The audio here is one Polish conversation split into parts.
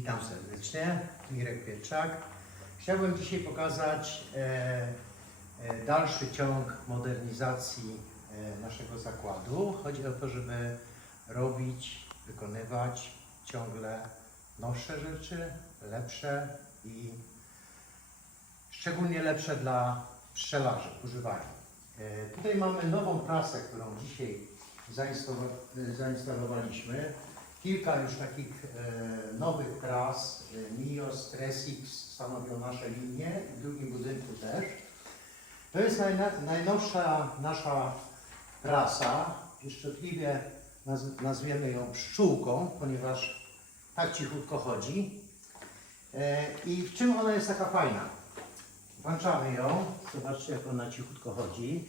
Witam serdecznie, Mirek Pietrzak. Chciałbym dzisiaj pokazać e, e, dalszy ciąg modernizacji e, naszego zakładu. Chodzi o to, żeby robić, wykonywać ciągle nowsze rzeczy, lepsze i szczególnie lepsze dla pszczelarzy. E, Tutaj mamy nową prasę, którą dzisiaj zainstalowa- zainstalowaliśmy. Kilka już takich e, nowych pras, e, Mios, Tresix stanowią nasze linie, w drugim budynku też. To jest najnowsza nasza prasa, pieszczotliwie naz- nazwiemy ją pszczółką, ponieważ tak cichutko chodzi. E, I w czym ona jest taka fajna? Włączamy ją, zobaczcie jak ona cichutko chodzi.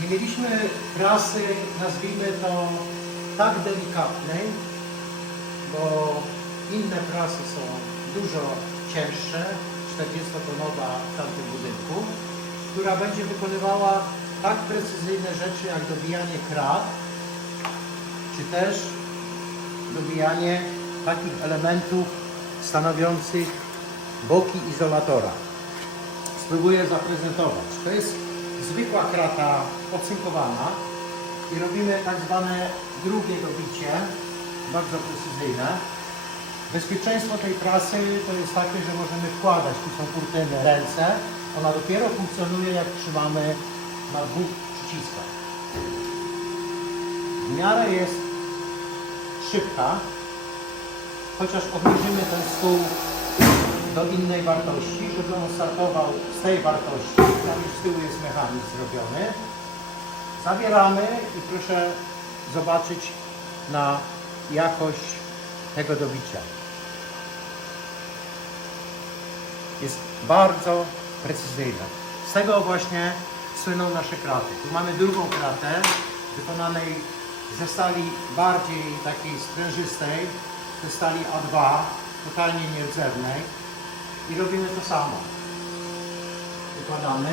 Nie mieliśmy prasy, nazwijmy to tak delikatnej, bo inne prasy są dużo cięższe, 40-tonowa w tamtym budynku, która będzie wykonywała tak precyzyjne rzeczy jak dobijanie krat, czy też dobijanie takich elementów stanowiących boki izolatora. Spróbuję zaprezentować. To jest zwykła krata ocynkowana i robimy tak zwane drugie dobicie, bardzo precyzyjne. Bezpieczeństwo tej prasy to jest takie, że możemy wkładać, tu są kurtyny, ręce. Ona dopiero funkcjonuje jak trzymamy na dwóch przyciskach. W miarę jest szybka, chociaż obniżymy ten stół do innej wartości, żeby on startował z tej wartości. Tam już z tyłu jest mechanizm zrobiony. Zabieramy i proszę zobaczyć na jakość tego dobicia. Jest bardzo precyzyjna. Z tego właśnie słyną nasze kraty. Tu mamy drugą kratę wykonanej ze stali bardziej takiej sprężystej, ze stali A2, totalnie nierdzewnej i robimy to samo. Wykładamy.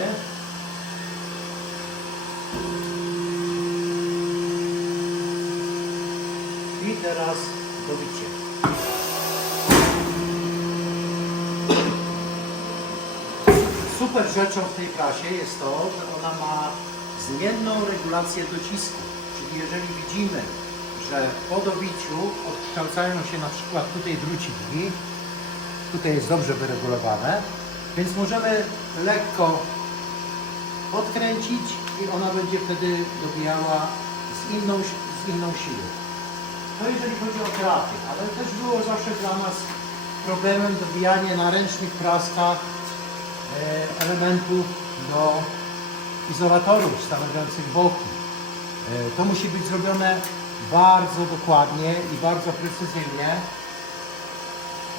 I teraz dobicie. Super rzeczą w tej prasie jest to, że ona ma zmienną regulację docisku. Czyli jeżeli widzimy, że po dobiciu odkształcają się na przykład tutaj druciki, tutaj jest dobrze wyregulowane, więc możemy lekko odkręcić i ona będzie wtedy dobijała z inną, z inną siłą. To jeżeli chodzi o kraty, ale też było zawsze dla nas problemem dobijanie na ręcznych praskach e, elementów do izolatorów stanowiących boki. E, To musi być zrobione bardzo dokładnie i bardzo precyzyjnie.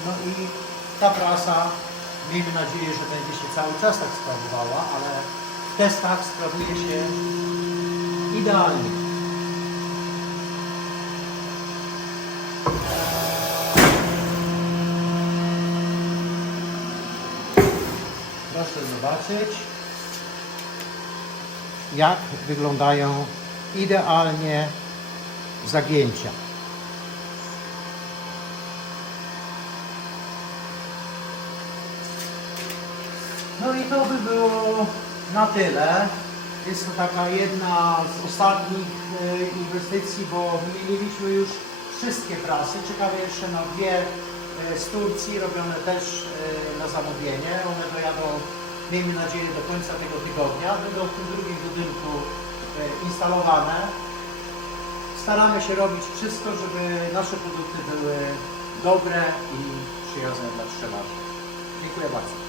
No i ta prasa, miejmy nadzieję, że będzie się cały czas tak sprawowała, ale w testach sprawuje się idealnie. Proszę zobaczyć, jak wyglądają idealnie zagięcia. No i to by było na tyle. Jest to taka jedna z ostatnich e, inwestycji, bo wymieniliśmy już wszystkie prasy. Czekamy jeszcze na dwie e, z Turcji, robione też e, na zamówienie. One dojadą, miejmy nadzieję, do końca tego tygodnia. Będą w tym drugim budynku e, instalowane. Staramy się robić wszystko, żeby nasze produkty były dobre i przyjazne dla pszczelarzy. Dziękuję bardzo.